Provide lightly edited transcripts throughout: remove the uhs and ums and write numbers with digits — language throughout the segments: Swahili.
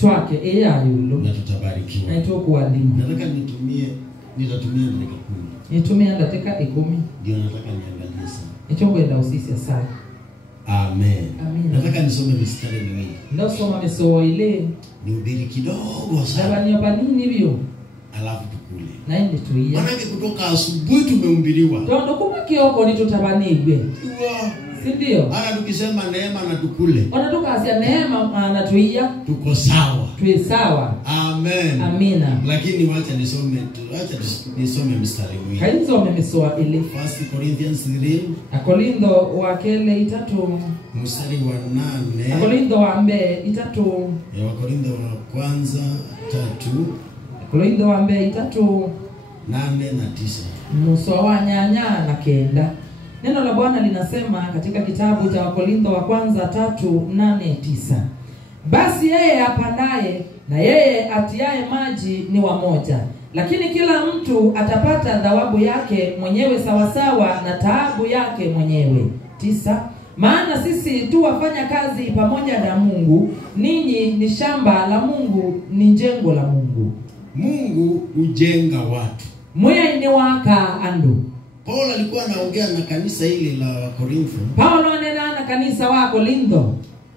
twake eyayulo na tutabarikiwa. na tukuadimu. Nataka nitatumia dakika 10. Nitumia dakika 10. Ndio nataka niangalie sana. Ichongwenda usisi sana. Amen. Amen. Nataka nisome mistari miwili. Ndio soma meso ile. Nihubiri kidogo sana. Dabani abanini bio. Alafu tukule. Na indi tuia. Maana kutoka asubuhi tumehubiriwa. Ndio kuma kioko ni tutabanigwe. Iwa. Si ndio? Maana tukisema neema na tukule. Wanatoka asia neema na tuia. Tuko sawa. Tuwe sawa. Amen. Amina. Lakini wacha nisome mstari mwingine. Kaizo wamemesoa ile. 1 Corinthians 3. Akolintho wa kele 3. Mstari wa 8. Akolintho wa mbe 3. Ya Wakorintho wa kwanza 3. Akolintho wa mbe 3. 8 na 9. Nusu wa nyanya na kenda. Neno la Bwana linasema katika kitabu cha Wakorintho wa kwanza 3:8-9. Basi yeye apandaye na yeye atiaye maji ni wamoja, lakini kila mtu atapata thawabu yake mwenyewe sawasawa na taabu yake mwenyewe. 9. Maana sisi tu wafanya kazi pamoja na Mungu, ninyi ni shamba la Mungu, ni jengo la Mungu. Mungu hujenga watu. Mwe ni waka andu. Paulo alikuwa anaongea na kanisa hili la Korintho. Paulo anena na kanisa wa Korintho.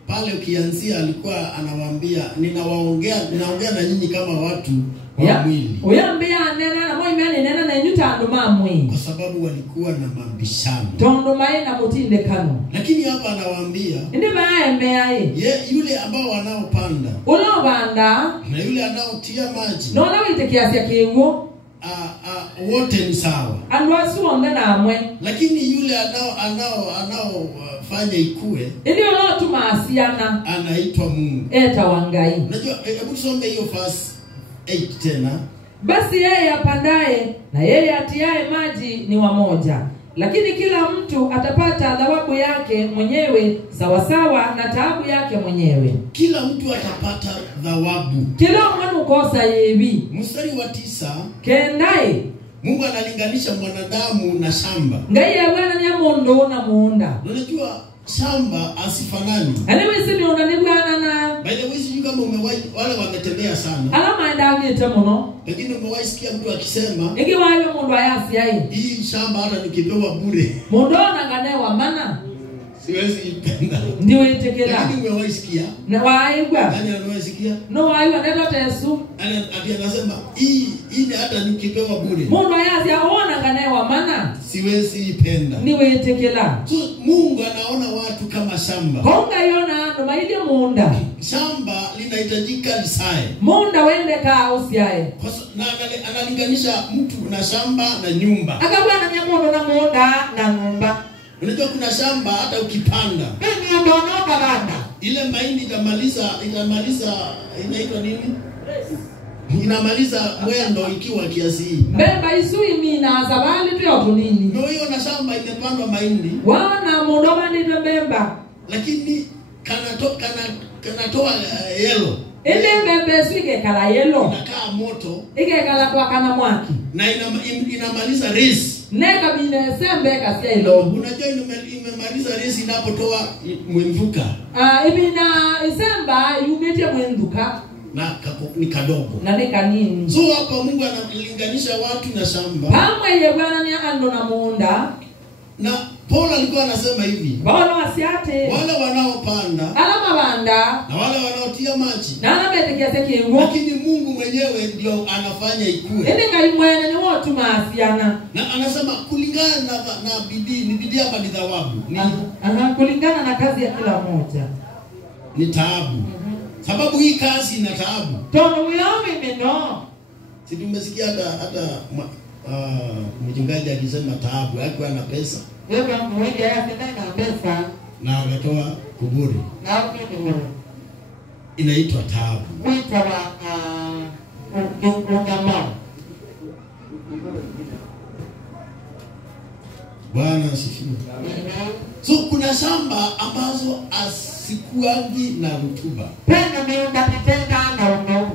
Pale ukianzia alikuwa anawaambia ninaongea na nyinyi kama watu wa mwili. Uyambia nena na moi mene nena na nyuta ndo mamwi. Kwa sababu walikuwa na mabishano. Tondo mai na mutinde kano. Lakini hapa anawaambia ndi maembe ai. Yule ambao wanaopanda. Ulobanda Na yule anaotia maji. No na wite kiasi kiwo. Wote ni sawa. Andwasu onde na amwe. Lakini yule fanya ikue. Ndio lo tumasiana. Anaitwa Mungu. Eta wangai. Unajua hebu tusome hiyo verse 8 tena. Basi yeye apandaye na yeye atiaye maji ni wamoja, lakini kila mtu atapata thawabu yake mwenyewe sawasawa na taabu yake mwenyewe. Kila mtu atapata thawabu. Kila mtu ukosa yebi. Mstari wa 9. Kendai Mungu analinganisha mwanadamu na shamba. Ngai yabana ni mondo na muunda. Unajua shamba asifanani. Anyway sisi unani bwana na by the way sijui kama umewahi wale wametembea sana. Alama ndani temono. Pengine umewahi sikia mtu akisema iki wawe mundu ayasi ai. Hii shamba hata nikipewa bure. Mundu ananganewa mana. Siwezi ipenda. Ndio itekela. Lakini umewahi sikia? Na waigwa. Nani anawahi sikia? No waigwa ndio tesu. Anasema hii hata nikipewa bure. Mundu ayasi aona nganewa mana. Siwezi ipenda. Niwe itekela. So Mungu anaona watu kama shamba. Konga yona ndo maidi munda. Shamba linahitajika lisae. Munda wende ka usiae. Na analinganisha mtu na shamba na nyumba. Akabwana nyamondo na munda na nyumba. Unajua kuna shamba hata ukipanda. Mimi ndo naoka banda. Ile mahindi itamaliza inaitwa nini? Inamaliza mwendo ikiwa kiasi hii. Bemba isui mina zabali tu yoto nini. Ndio hiyo na shamba imepandwa mahindi. Wana mudoma ni bemba. Lakini kanatoa yellow. Ile bembe swige kala yellow. Inakaa moto. Ike kala kwa kana mwaki. Na inamaliza race. Neka bine sembe kasia ilo. Unajua imemaliza race inapotoa mwenduka. Ibina isemba yumetie mwenduka. Na ni kadogo. Na ni kanini. So hapa Mungu analinganisha watu na shamba. Pamwe ye bwana ni ando na munda. Na Paulo alikuwa anasema hivi. Bwana wasiate. Wale wanaopanda. Alama banda. Na wale wanaotia maji. Na anabete kiasi kingu. Lakini Mungu mwenyewe ndio anafanya ikue. Ende ngai mwene ni watu maasiana. Na anasema kulingana na bidii, ni bidii hapa ni thawabu. Kulingana na kazi ya kila mmoja. Ni taabu. Sababu hii kazi ina taabu. Tono mimi meno. Si tumesikia hata mchungaji akisema taabu, hakuwa na pesa. Wewe mmoja yake na pesa na ametoa kuburi. Na kuburi. Inaitwa taabu. Wita wa Bwana asifiwe. So kuna shamba ambazo asikuangi na rutuba. Penda miunda kitenda na uno.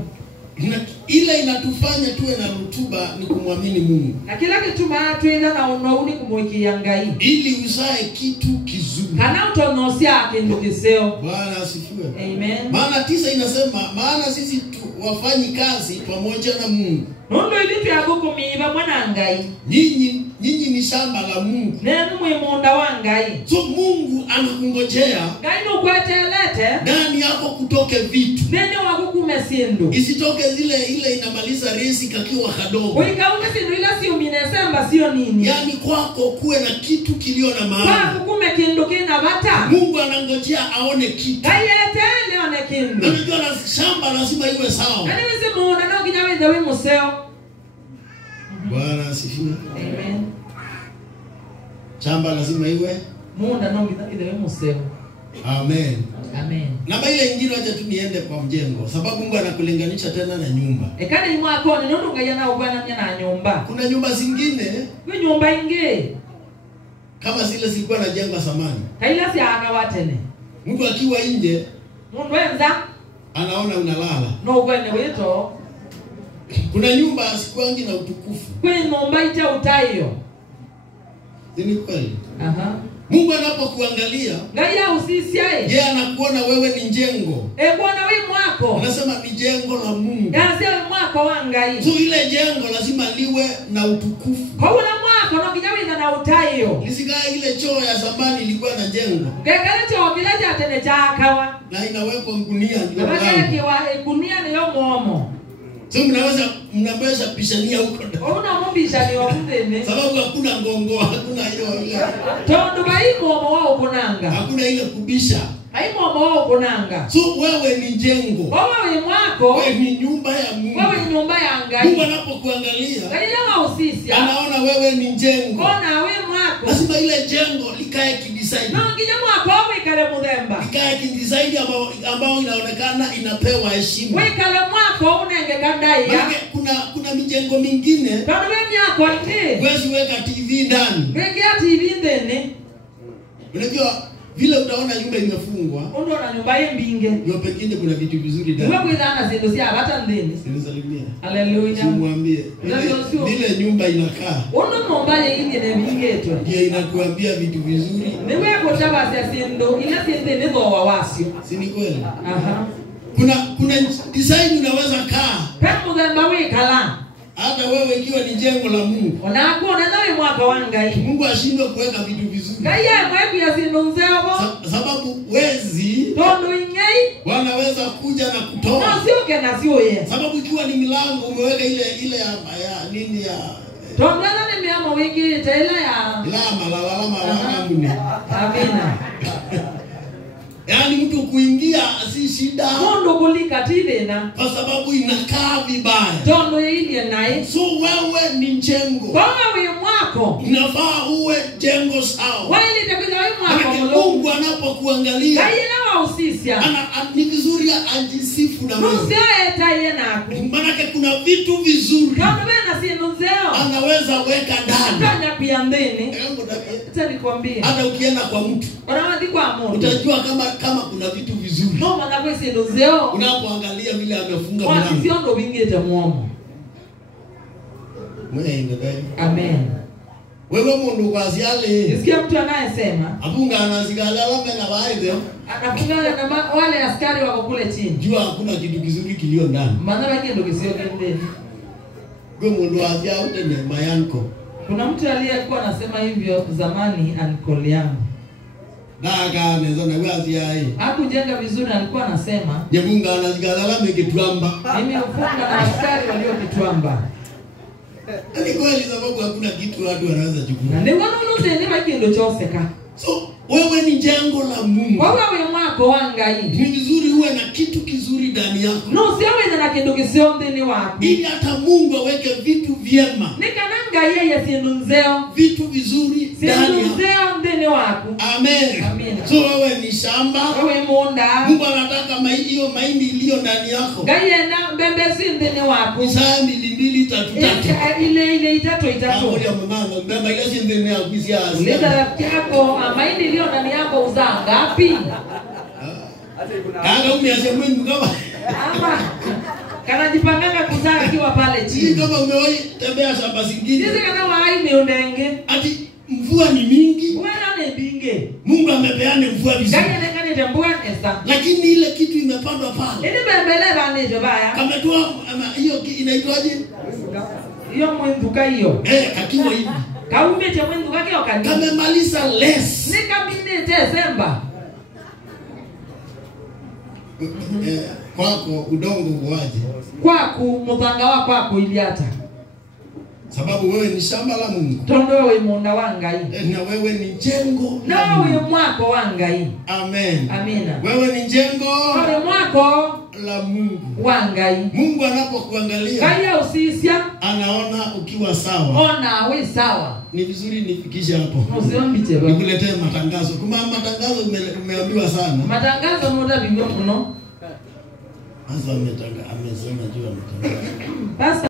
Ile inatufanya tuwe na rutuba ni kumwamini Mungu. Na kila kitu maana tuenda na uno ni kumwikia ngai. Ili uzae kitu kizuri. kana utonosia kindu kiseo. Bwana asifiwe. Amen. Maana 9 inasema maana sisi wafanyi kazi pamoja na Mungu. Mundu ilipi agukumiba mwana ngai. Nyinyi ni shamba la Mungu. Nenu mwimunda wa ngai. So Mungu anakungojea. Ngai nukwetelete. Ndani yako kutoke vitu. Nene wakukume sindu. Isitoke ile inamaliza resi kakiwa kadogo. Uikaume sindu ila si uminesemba sio nini. Yani kwako kuwe na kitu kilio na maana. Kwa kukume kindu kina bata. Mungu anangojea aone kitu. Ngai etele one kindu. Unajua na shamba lazima iwe sawa. Nani wisi muunda na ukinyaweza we museo. Bwana asifiwe. Amen. Shamba lazima iwe muunda no we museo. Amen. Amen. Na ile nyingine acha tu niende kwa mjengo sababu Mungu anakulinganisha tena na nyumba. Ekani mwako ni nundu ngaya na ubwana mnya na nyumba. Kuna nyumba zingine, we nyumba inge kama zile zilikuwa na jengo zamani. Kaila si akawatene. Mtu akiwa nje, mundu wenza anaona unalala. No gwene wito. Kuna nyumba zikuangi na utukufu. Kwe nyumba ite utayo. Ni kweli. Aha. Mungu anapokuangalia, ngaya usisi aye. Yeye anakuona wewe ni jengo. Bwana we mwako. Anasema ni jengo la Mungu. Yasema mwako wa ngai. So ile jengo lazima liwe na utukufu. Kwa ula mwako no kinyaweza na utayo. Lisikae ile choo ya zamani ilikuwa na jengo. Ngekale choo kilaje atene chakawa. Na inawekwa ngunia ndio. Ngekale kiwa gunia ni yo momo. So mnaweza pishania huko. Una mumbisha ni wakutene. Sababu hakuna ngongo, hakuna hiyo ile. Tondo baimo wao kunanga. Hakuna ile kubisha. Haimo wao kunanga. So wewe ni jengo. Wewe mwako. Wewe ni nyumba ya Mungu. Wewe ni nyumba ya ngai. Mungu anapokuangalia, ngailewa usisi. Anaona wewe ni jengo. Ona wewe mwako. Lazima ile jengo likae kidesign. No ngije mwako wewe kale mudemba. Likae kidesign ambao inaonekana inapewa heshima. Wewe kale mwako unenge kandai ya. Kuna mijengo mingine. Kana wewe myako ati. Wewe weka TV ndani. Weka TV ndani. Unajua vile utaona nyumba imefungwa. Undo na nyumba yembinge. Ndio pekine kuna vitu vizuri ndani. Wewe kuidana zindu sia hata ndeni. Sinisalimia. Haleluya. Simwambie. Vile nyumba inakaa. Undo nyumba yenye ne bingeto. Ndio inakuambia vitu vizuri. Wewe kutaba sia sindo ila siende nezo wawasio. Si ni kweli? Aha. Kuna design unaweza kaa. Pemu dhamba wewe kala. Hata wewe ikiwa ni jengo la Mungu. Unakuona nawe mwaka wangai. Mungu ashindwe kuweka vitu vizuri. Kaya mweku ya sindo nzebo. Sababu wezi Tondo ingei. wanaweza kuja na kutoa. No sioke na sioye. Sababu ikiwa ni milango umeweka ile ya nini ya Tondo na miamo wingi tela ya lama mune. Amina. Yaani mtu kuingia si shida. Tondo kulika tena. Kwa sababu inakaa vibaya. Tondo ile naye. So wewe ni jengo. Wewe mwako. Unafaa uwe jengo sawa. Wewe itakuwa wewe mwako. Mungu anapokuangalia. Kaya na usisia. Ni vizuri ajisifu na wewe. Msiae taye nako. Maana kuna vitu vizuri. Tondo na sindo nzeo. Anaweza weka ndani. Tanya pia ndeni. Acha nikwambie. Hata ukienda kwa mtu. Unawadhi kwa Mungu. Utajua kama kuna vitu vizuri. No maana kwa sindo nzeo. Unapoangalia vile amefunga mlango. mlango. Sio ndo bingete muomo. Amen. Wewe mundu kwazi yale. Nisikia mtu anayesema. Apunga anazigala lame na baadhi. Anafunga na wale askari wako kule chini. Jua hakuna kitu kizuri kilio ndani. Maana wake ndo kisio kendeni. Wewe mundu wazi au tena mayanko. Kuna mtu aliyekuwa anasema hivyo zamani ankoli yangu. Daga neza na wazi yai. Hakujenga vizuri alikuwa anasema. Jebunga anazigala lame kitwamba. Mimi ufunga na askari walio kitwamba. Ni kweli sababu hakuna kitu watu wanaweza chukua. Ndio wanaona ni makindo choseka. So wewe ni jengo la Mungu. Wewe mwako wangai. Ni vizuri uwe na kitu kizuri ndani yako. No siwe na kitu kisio ndani wako. Ili hata Mungu aweke vitu vyema. Nikananga yeye sindo nzeo. Vitu vizuri ndani yako. Sindo nzeo ndani wako. Amen. Amen. So wewe ni shamba. Wewe munda. Mungu anataka mahindi iliyo ndani yako. Gaye na mbembe si ndani wako. Isaa 2 3 Ile itatu. Ngoja mama, mbembe ile si ndani yako bisia. Leta yako mahindi iliyo ndani yako uzaa ngapi? Kanga umeacha mwingi kama. Ama kanajipanganga kuzaa akiwa pale chini. Kama umewahi tembea shamba zingine. Sisi kana wai miundenge. Ati mvua ni mingi. Wewe ni binge. Mungu amepeana mvua vizuri. Gani nekane jambua nesa. Lakini ile kitu imepandwa pale. Ini bembele bane jobaya. Kametoa hiyo inaitwaje? Hiyo mwenduka hiyo. Kakiwa hivi. Kaume cha mwenduka kio kani. Kamemaliza less. Nikamine Desemba. Kwako udongo uwaje? Kwako mutanga wa kwako iliata. Sababu wewe ni shamba la Mungu. Tondo wewe munda wangai. Na wewe ni jengo. Na wewe mwako wangai. Amen. Amina. Wewe ni jengo. Wewe mwako la Mungu. Wangai. Mungu anapokuangalia kaya usisya anaona ukiwa sawa. Ona we sawa. Ni vizuri nifikishe hapo. Usiombiche baba. Nikuletee matangazo. Kuma matangazo umeambiwa sana. Matangazo ndio bingo mno. Asa amesema juu ya matangazo. Basta